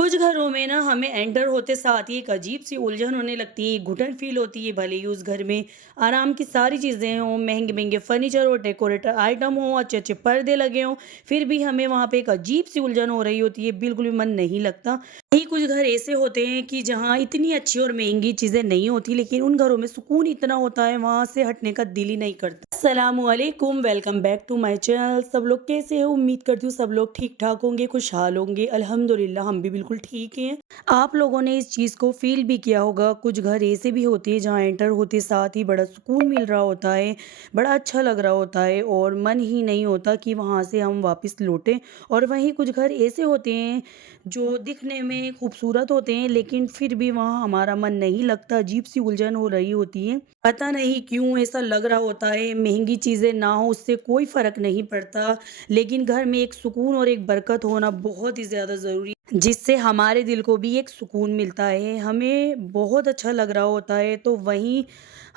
कुछ घरों में ना हमें एंटर होते साथ ही एक अजीब सी उलझन होने लगती है, घुटन फील होती है। भले ही उस घर में आराम की सारी चीज़ें हों, महंगे महंगे फर्नीचर हो, डेकोरेटर आइटम हो, अच्छे अच्छे पर्दे लगे हों, फिर भी हमें वहाँ पे एक अजीब सी उलझन हो रही होती है, बिल्कुल भी मन नहीं लगता। यही कुछ घर ऐसे होते हैं कि जहाँ इतनी अच्छी और महंगी चीज़ें नहीं होती, लेकिन उन घरों में सुकून इतना होता है, वहाँ से हटने का दिल ही नहीं करता। अस्सलामुअलैकुम, welcome back to my channel. सब लोग कैसे हो? उम्मीद करती हूँ सब लोग ठीक ठाक होंगे, खुशहाल होंगे। अल्हम्दुलिल्लाह हम भी बिल्कुल ठीक हैं। आप लोगों ने इस चीज़ को फील भी किया होगा, कुछ घर ऐसे भी होते हैं जहाँ एंटर होते साथ ही बड़ा सुकून मिल रहा होता है, बड़ा अच्छा लग रहा होता है और मन ही नहीं होता कि वहाँ से हम वापस लौटें। और वहीं कुछ घर ऐसे होते हैं जो दिखने में खूबसूरत होते हैं, लेकिन फिर भी वहाँ हमारा मन नहीं लगता, अजीब सी उलझन हो रही होती है। पता नहीं क्यों ऐसा लग रहा होता है, महंगी चीज़ें ना हो उससे कोई फ़र्क नहीं पड़ता, लेकिन घर में एक सुकून और एक बरकत होना बहुत ही ज़्यादा ज़रूरी है, जिससे हमारे दिल को भी एक सुकून मिलता है, हमें बहुत अच्छा लग रहा होता है। तो वहीं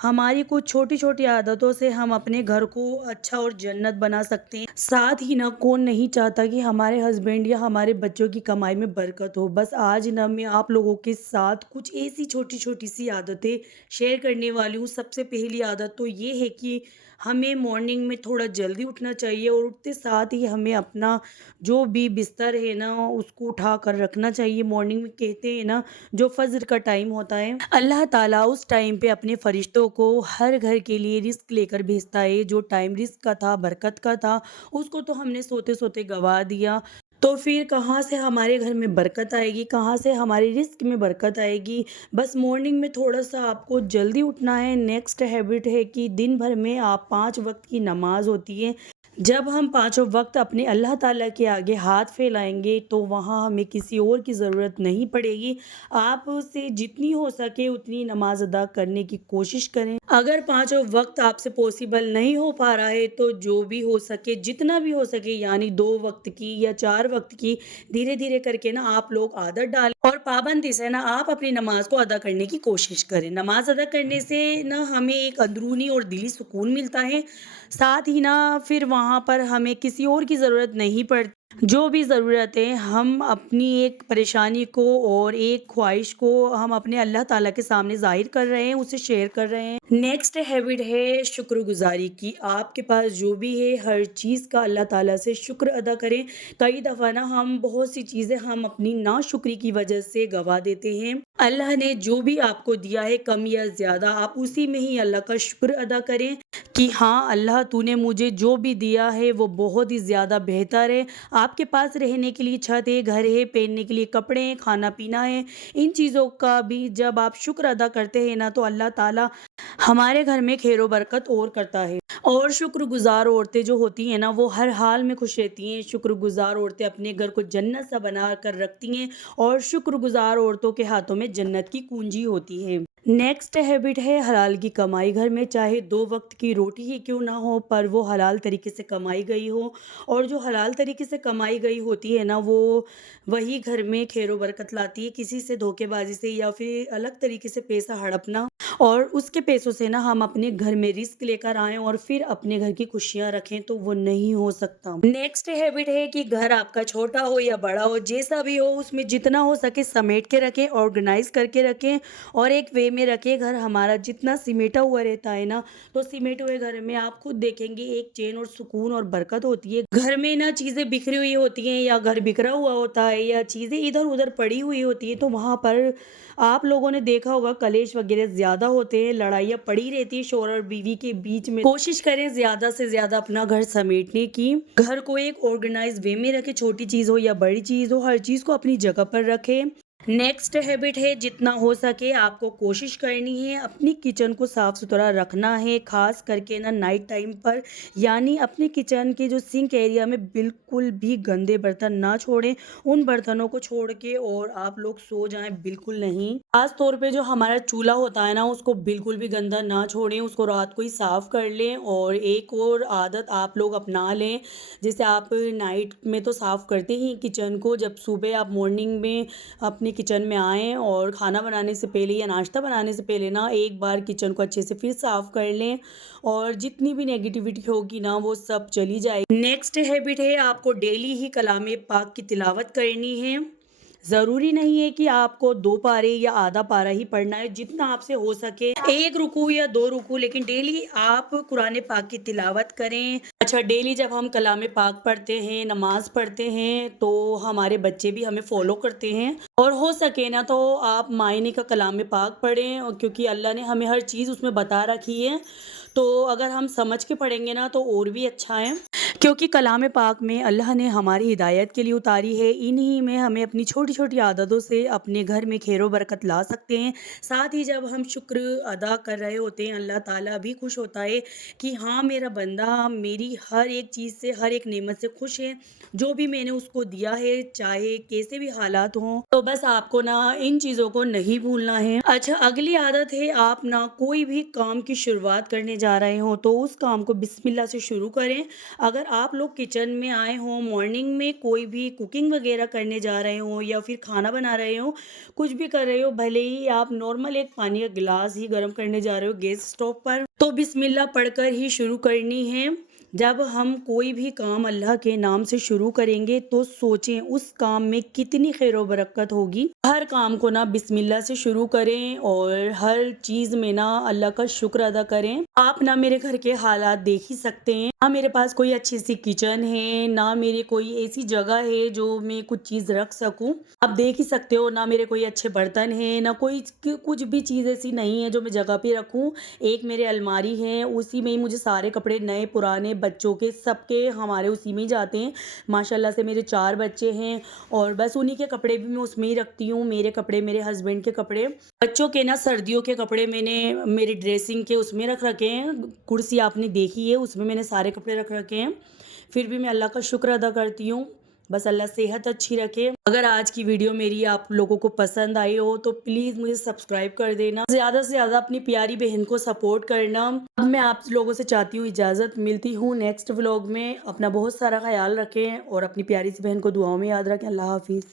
हमारी कुछ छोटी-छोटी आदतों से हम अपने घर को अच्छा और जन्नत बना सकते हैं। साथ ही ना कौन नहीं चाहता कि हमारे हस्बैंड या हमारे बच्चों की कमाई में बरकत हो। बस आज ना मैं आप लोगों के साथ कुछ ऐसी छोटी-छोटी सी आदतें शेयर करने वाली हूँ। सबसे पहली आदत तो ये है कि हमें मॉर्निंग में थोड़ा जल्दी उठना चाहिए और उठते साथ ही हमें अपना जो भी बिस्तर है ना उसको उठा कर रखना चाहिए। मॉर्निंग में कहते हैं ना, जो फज्र का टाइम होता है, अल्लाह ताला उस टाइम पे अपने फरिश्तों को हर घर के लिए रिस्क लेकर भेजता है। जो टाइम रिस्क का था, बरकत का था, उसको तो हमने सोते सोते गवा दिया। तो फिर कहाँ से हमारे घर में बरकत आएगी, कहाँ से हमारी रिस्क में बरकत आएगी। बस मॉर्निंग में थोड़ा सा आपको जल्दी उठना है। नेक्स्ट हैबिट है कि दिन भर में आप 5 वक्त की नमाज होती है, जब हम पाँचों वक्त अपने अल्लाह ताला के आगे हाथ फैलाएंगे तो वहाँ हमें किसी और की ज़रूरत नहीं पड़ेगी। आप से जितनी हो सके उतनी नमाज अदा करने की कोशिश करें। अगर पाँचों वक्त आपसे पॉसिबल नहीं हो पा रहा है तो जो भी हो सके, जितना भी हो सके, यानी 2 वक्त की या 4 वक्त की, धीरे धीरे करके ना आप लोग आदत डालें और पाबंदी से ना आप अपनी नमाज को अदा करने की कोशिश करें। नमाज अदा करने से ना हमें एक अंदरूनी और दिली सुकून मिलता है। साथ ही ना फिर वहाँ पर हमें किसी और की ज़रूरत नहीं पड़ती। जो भी ज़रूरत है हम अपनी एक परेशानी को और एक ख्वाहिश को हम अपने अल्लाह ताला के सामने ज़ाहिर कर रहे हैं, उसे शेयर कर रहे हैं। नेक्स्ट हैबिट है शुक्रगुज़ारी की। आपके पास जो भी है हर चीज़ का अल्लाह ताला से शुक्र अदा करें। कई दफ़ा ना हम बहुत सी चीज़ें हम अपनी नाशुक्री की वजह से गवा देते हैं। अल्लाह ने जो भी आपको दिया है, कम या ज़्यादा, आप उसी में ही अल्लाह का शुक्र अदा करें कि हाँ अल्लाह, तूने मुझे जो भी दिया है वो बहुत ही ज़्यादा बेहतर है। आपके पास रहने के लिए छत है, घर है, पहनने के लिए कपड़े हैं, खाना पीना है, इन चीज़ों का भी जब आप शुक्र अदा करते हैं ना तो अल्लाह ताला हमारे घर में खैर बरकत और करता है। और शुक्रगुजार औरतें जो होती हैं ना वो हर हाल में खुश रहती हैं। शुक्रगुजार औरतें अपने घर को जन्नत सा बना कर रखती हैं और शुक्रगुजार औरतों के हाथों में जन्नत की कुंजी होती है। नेक्स्ट हैबिट है हलाल की कमाई। घर में चाहे 2 वक्त की रोटी ही क्यों ना हो, पर वो हलाल तरीके से कमाई गई हो। और जो हलाल तरीके से कमाई गई होती है ना वो वही घर में खैर बरकत लाती है। किसी से धोखेबाजी से या फिर अलग तरीके से पैसा हड़पना और उसके पैसों से ना हम अपने घर में रिस्क लेकर आएं और फिर अपने घर की खुशियां रखें, तो वो नहीं हो सकता। नेक्स्ट हैबिट है कि घर आपका छोटा हो या बड़ा हो, जैसा भी हो, उसमें जितना हो सके समेट के रखें, ऑर्गेनाइज करके रखें और एक वे में रखें। घर हमारा जितना सिमेटा हुआ रहता है ना, तो सिमेटे हुए घर में आप खुद देखेंगे एक चैन और सुकून और बरकत होती है। घर में ना चीजें बिखरी हुई होती हैं या घर बिखरा हुआ होता है या चीजें इधर उधर पड़ी हुई होती है, तो वहां पर आप लोगों ने देखा होगा कलेश वगैरह ज्यादा होते हैं, लड़ाइयाँ पड़ी रहती है शोहर और बीवी के बीच में। कोशिश करें ज्यादा से ज्यादा अपना घर समेटने की, घर को एक ऑर्गेनाइज वे में रखे, छोटी चीज हो या बड़ी चीज हो, हर चीज को अपनी जगह पर रखें। नेक्स्ट हैबिट है जितना हो सके आपको कोशिश करनी है अपनी किचन को साफ सुथरा रखना है, खास करके ना नाइट टाइम पर। यानी अपने किचन के जो सिंक एरिया में बिल्कुल भी गंदे बर्तन ना छोड़ें। उन बर्तनों को छोड़ के और आप लोग सो जाएं, बिल्कुल नहीं। खास तौर पे जो हमारा चूल्हा होता है ना उसको बिल्कुल भी गंदा ना छोड़ें, उसको रात को ही साफ कर लें। और एक और आदत आप लोग अपना लें, जैसे आप नाइट में तो साफ करते ही किचन को, जब सुबह आप मॉर्निंग में अपने किचन में आएँ और खाना बनाने से पहले या नाश्ता बनाने से पहले ना एक बार किचन को अच्छे से फिर साफ़ कर लें और जितनी भी नेगेटिविटी होगी ना वो सब चली जाएगी। नेक्स्ट हैबिट है आपको डेली ही कलाम पाक की तिलावत करनी है। ज़रूरी नहीं है कि आपको 2 पारे या आधा पारा ही पढ़ना है, जितना आपसे हो सके 1 रुकू या 2 रुकू, लेकिन डेली आप कुरान पाक की तिलावत करें। अच्छा, डेली जब हम कलाम पाक पढ़ते हैं, नमाज़ पढ़ते हैं, तो हमारे बच्चे भी हमें फ़ॉलो करते हैं। और हो सके ना तो आप मायने का कलाम पाक पढ़ें, और क्योंकि अल्लाह ने हमें हर चीज़ उसमें बता रखी है, तो अगर हम समझ के पढ़ेंगे ना तो और भी अच्छा है। क्योंकि कलाम पाक में अल्लाह ने हमारी हिदायत के लिए उतारी है, इन्हीं में हमें अपनी छोटी-छोटी आदतों से अपने घर में खैर व बरकत ला सकते हैं। साथ ही जब हम शुक्र अदा कर रहे होते हैं, अल्लाह ताला भी खुश होता है कि हाँ, मेरा बंदा मेरी हर एक चीज़ से, हर एक नेमत से खुश है, जो भी मैंने उसको दिया है, चाहे कैसे भी हालात हों। तो बस आपको ना इन चीज़ों को नहीं भूलना है। अच्छा, अगली आदत है, आप ना कोई भी काम की शुरुआत करने जा रहे हो, तो उस काम को बिस्मिल्लाह से शुरू करें। अगर आप लोग किचन में आए हों, मॉर्निंग में कोई भी कुकिंग वगैरह करने जा रहे हो या फिर खाना बना रहे हो, कुछ भी कर रहे हो, भले ही आप नॉर्मल एक पानी का गिलास ही गर्म करने जा रहे हो गैस स्टोव पर, तो बिस्मिल्लाह पढ़कर ही शुरू करनी है। जब हम कोई भी काम अल्लाह के नाम से शुरू करेंगे तो सोचें उस काम में कितनी खैर व बरकत होगी। हर काम को ना बिस्मिल्लाह से शुरू करें और हर चीज़ में ना अल्लाह का शुक्र अदा करें। आप ना मेरे घर के हालात देख ही सकते हैं, ना मेरे पास कोई अच्छी सी किचन है, ना मेरे कोई ऐसी जगह है जो मैं कुछ चीज़ रख सकूं। आप देख ही सकते हो, ना मेरे कोई अच्छे बर्तन है, ना कोई कुछ भी चीज़ ऐसी नहीं है जो मैं जगह पे रखूं। एक मेरे अलमारी है, उसी में ही मुझे सारे कपड़े, नए पुराने, बच्चों के, सबके हमारे उसी में ही जाते हैं। माशाल्लाह से मेरे 4 बच्चे हैं और बस उन्हीं के कपड़े भी मैं उसमें ही रखती हूँ। मेरे कपड़े, मेरे हस्बैंड के कपड़े, बच्चों के ना सर्दियों के कपड़े मैंने मेरी ड्रेसिंग के उसमें रख रखे हैं। कुर्सी आपने देखी है, उसमें मैंने सारे कपड़े रख रखे हैं। फिर भी मैं अल्लाह का शुक्र अदा करती हूँ, बस अल्लाह सेहत अच्छी रखे। अगर आज की वीडियो मेरी आप लोगों को पसंद आई हो तो प्लीज़ मुझे सब्सक्राइब कर देना, ज़्यादा से ज़्यादा अपनी प्यारी बहन को सपोर्ट करना। अब मैं आप लोगों से चाहती हूँ इजाज़त, मिलती हूँ नेक्स्ट व्लॉग में। अपना बहुत सारा ख्याल रखें और अपनी प्यारी सी बहन को दुआओं में याद रखें। अल्लाह हाफिज़।